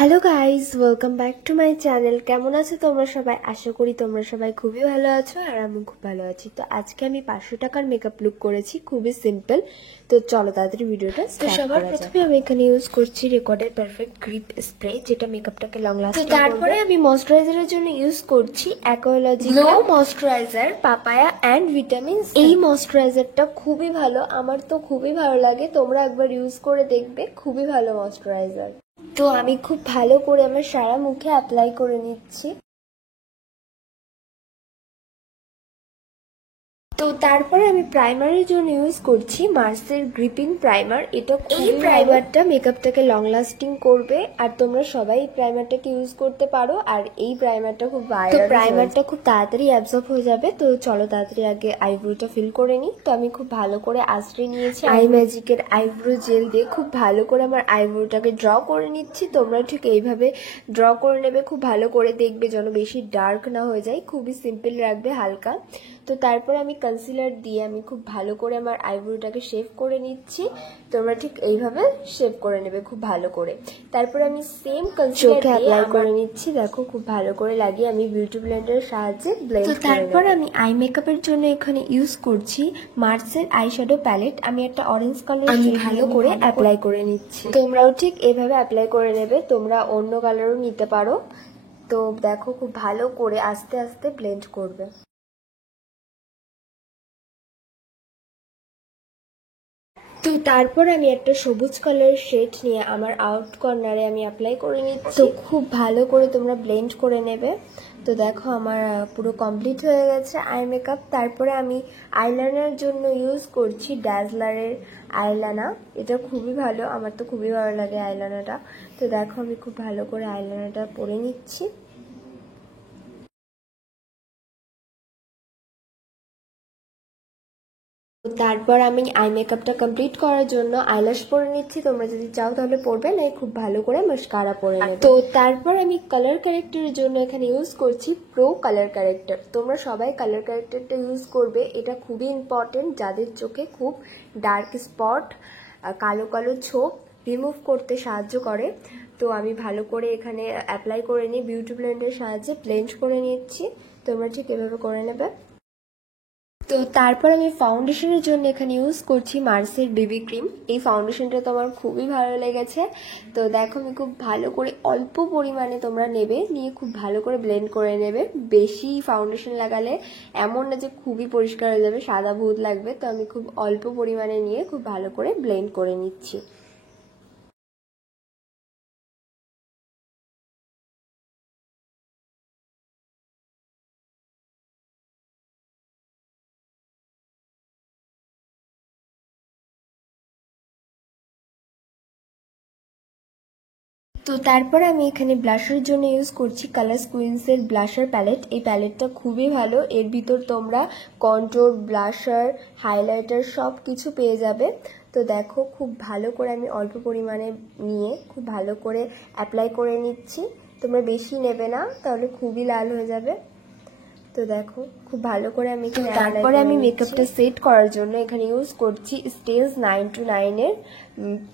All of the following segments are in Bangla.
Hello guys, welcome back to my channel. কেমন আছো তোমরা সবাই? আশা করি তোমরা সবাই খুবই ভালো আছো আর আমি খুব ভালো আছি। তো আজকে আমি 500 টাকার মেকআপ লুক করেছি, খুবই সিম্পল। তো চলো তাড়াতাড়ি ভিডিওটা স্টার্ট করা যাক। সবার প্রথমে আমি এখানে ইউজ করছি রেকর্ডের পারফেক্ট গ্রিপ স্প্রে, যেটা মেকআপটাকে লং লাস্টিং করবে। তারপরে আমি ময়শ্চারাইজারের জন্য ইউজ করছি Aqualogica glow moisturiser papaya and vitamin. এই ময়শ্চারাইজারটা খুবই ভালো, আমার তো খুবই ভালো লাগে। তোমরা একবার ইউজ করে দেখবে, খুবই ভালো ময়শ্চারাইজার। তো আমি খুব ভালো করে আমার সারা মুখে অ্যাপ্লাই করে নিচ্ছি। তো তারপরে আমি প্রাইমারের জন্য ইউজ করছি মার্সের গ্রিপিং প্রাইমার। এটা এই প্রাইমারটা মেকআপটাকে লং লাস্টিং করবে, আর তোমরা সবাই এই প্রাইমারটাকে ইউজ করতে পারো। আর এই প্রাইমারটা খুব ভাইরাল, তো প্রাইমারটা খুব তাড়াতাড়ি অ্যাবজর্ব হয়ে যাবে। তো চলো তাড়াতাড়ি আগে আইব্রোটা ফিল করে নিই। তো আমি খুব ভালো করে আশ্রয় নিয়েছি আই ম্যাজিকের আইব্রো জেল দিয়ে, খুব ভালো করে আমার আইব্রোটাকে ড্র করে নিচ্ছি। তোমরা ঠিক এইভাবে ড্র করে নেবে, খুব ভালো করে দেখবে যেন বেশি ডার্ক না হয়ে যায়, খুবই সিম্পল রাখবে, হালকা। তো তারপর আমি কনসিলার দিয়ে আমি খুব ভালো করে আমার আইব্রোটাকে শেভ করে নিচ্ছি। তোমরা ঠিক এইভাবে শেভ করে নেবে খুব ভালো করে। তারপর আমি সেম কনসিলার দিয়ে অ্যাপ্লাই করে নিচ্ছি। দেখো খুব ভালো করে লাগিয়ে আমি বিউটি ব্লেন্ডারের সাহায্যে ব্লেন্ড করে নেব। তারপর আমি আই মেকআপের জন্য এখানে ইউজ করছি মার্সের আইশ্যাডো প্যালেট। আমি একটা অরেঞ্জ কালার আমি ভালো করে অ্যাপ্লাই করে নিচ্ছি। তোমরাও ঠিক এইভাবে অ্যাপ্লাই করে নেবে, তোমরা অন্য কালারও নিতে পারো। তো দেখো খুব ভালো করে আস্তে আস্তে ব্লেন্ড করবে। তো তারপর আমি একটা সবুজ কালারের শেড নিয়ে আমার আউট কর্নারে আমি অ্যাপ্লাই করে নিচ্ছি। তো খুব ভালো করে তোমরা ব্লেন্ড করে নেবে। তো দেখো আমার পুরো কমপ্লিট হয়ে গেছে আই মেকআপ। তারপরে আমি আইলাইনারের জন্য ইউজ করছি ড্যাজলারের আইলানা। এটা খুবই ভালো, আমার তো খুবই ভালো লাগে আইলানাটা। তো দেখো আমি খুব ভালো করে আইলানাটা পরে নিচ্ছি। তারপর আমি আই মেকআপটা কমপ্লিট করার জন্য আইল্যাশ পরে নিচ্ছি। তোমরা যদি চাও তাহলে পরবে, না খুব ভালো করে মাস্কারা পরে নেবে। তো তারপর আমি কালার ক্যারেক্টারের জন্য এখানে ইউজ করছি প্রো কালার ক্যারেক্টার। তোমরা সবাই কালার ক্যারেক্টারটা ইউজ করবে, এটা খুবই ইম্পর্টেন্ট যাদের চোখে খুব ডার্ক স্পট, কালো কালো ছোপ রিমুভ করতে সাহায্য করে। তো আমি ভালো করে এখানে অ্যাপ্লাই করে নিই, বিউটি ব্লেন্ডের সাহায্যে ব্লেন্ড করে নিচ্ছি। তোমরা ঠিক এভাবে করে নেবে। তো তারপর আমি ফাউন্ডেশনের জন্য এখানে ইউজ করছি মার্সের বেবি ক্রিম। এই ফাউন্ডেশনটা তো আমার খুবই ভালো লেগেছে। তো দেখো আমি খুব ভালো করে অল্প পরিমাণে তোমরা নেবে, নিয়ে খুব ভালো করে ব্লেন্ড করে নেবে। বেশি ফাউন্ডেশন লাগালে এমন না যে খুবই পরিষ্কার হয়ে যাবে, সাদা ভূত লাগবে। তো আমি খুব অল্প পরিমাণে নিয়ে খুব ভালো করে ব্লেন্ড করে নিচ্ছি। তো তারপরে আমি এখানে ব্লাশারের জন্য ইউজ করছি কালার কুইন্সের ব্লাশার প্যালেট। এই প্যালেটটা খুবই ভালো, এর ভিতর তোমরা কন্ট্রোল, ব্লাশার, হাইলাইটার সব কিছু পেয়ে যাবে। তো দেখো খুব ভালো করে আমি অল্প পরিমাণে নিয়ে খুব ভালো করে অ্যাপ্লাই করে নিচ্ছি। তোমরা বেশি নেবে না, তাহলে খুবই লাল হয়ে যাবে। তো দেখো খুব ভালো করে আমি তারপরে আমি মেকআপটা সেট করার জন্য এখানে ইউজ করছি স্টেজ 929 এর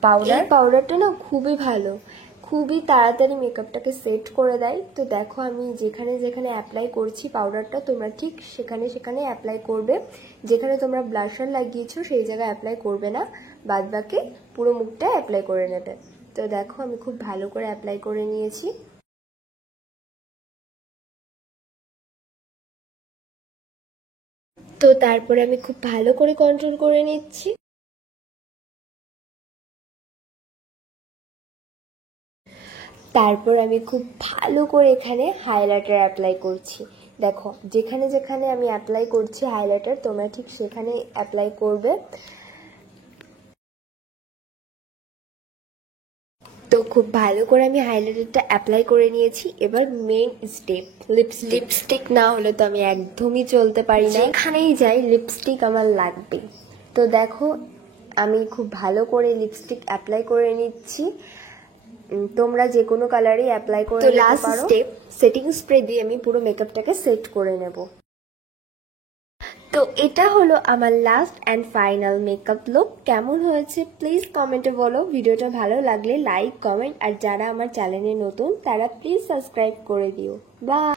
পাউডার। পাউডারটা না খুবই ভালো, খুবই তাড়াতাড়ি মেকআপটাকে সেট করে দেয়। তো দেখো আমি যেখানে যেখানে অ্যাপ্লাই করছি পাউডারটা, তোমরা ঠিক সেখানে সেখানে অ্যাপ্লাই করবে। যেখানে তোমরা ব্লাশার লাগিয়েছো সেই জায়গায় অ্যাপ্লাই করবে না, বাদ বাকি পুরো মুখটা অ্যাপ্লাই করে নেবে। তো দেখো আমি খুব ভালো করে অ্যাপ্লাই করে নিয়েছি। তো তারপরে আমি খুব ভালো করে কন্ট্রোল করে নিচ্ছি। তারপর আমি খুব ভালো করে এখানে হাইলাইটার অ্যাপ্লাই করছি। দেখো যেখানে যেখানে আমি অ্যাপ্লাই করছি হাইলাইটার, তোমরা ঠিক সেখানে অ্যাপ্লাই করবে। তো খুব ভালো করে আমি হাইলাইটারটা অ্যাপ্লাই করে নিয়েছি। এবার মেন স্টেপ লিপস্টিক না হলে তো আমি একদমই চলতে পারি না, এখানেই যাই লিপস্টিক আমার লাগবে। তো দেখো আমি খুব ভালো করে লিপস্টিক অ্যাপ্লাই করে নিচ্ছি। তোমরা যে কোনো কালারই অ্যাপ্লাই করে নিতে পারো। লাস্ট স্টেপ সেটিং স্প্রে দিয়ে আমি পুরো মেকআপটাকে সেট করে নেব। তো এটা হলো আমার last and final makeup look. কেমন হয়েছে প্লিজ কমেন্টে বলো। ভিডিওটা ভালো লাগলে লাইক কমেন্ট, আর যারা আমার চ্যানেলে নতুন তারা প্লিজ সাবস্ক্রাইব করে দিও। বাই।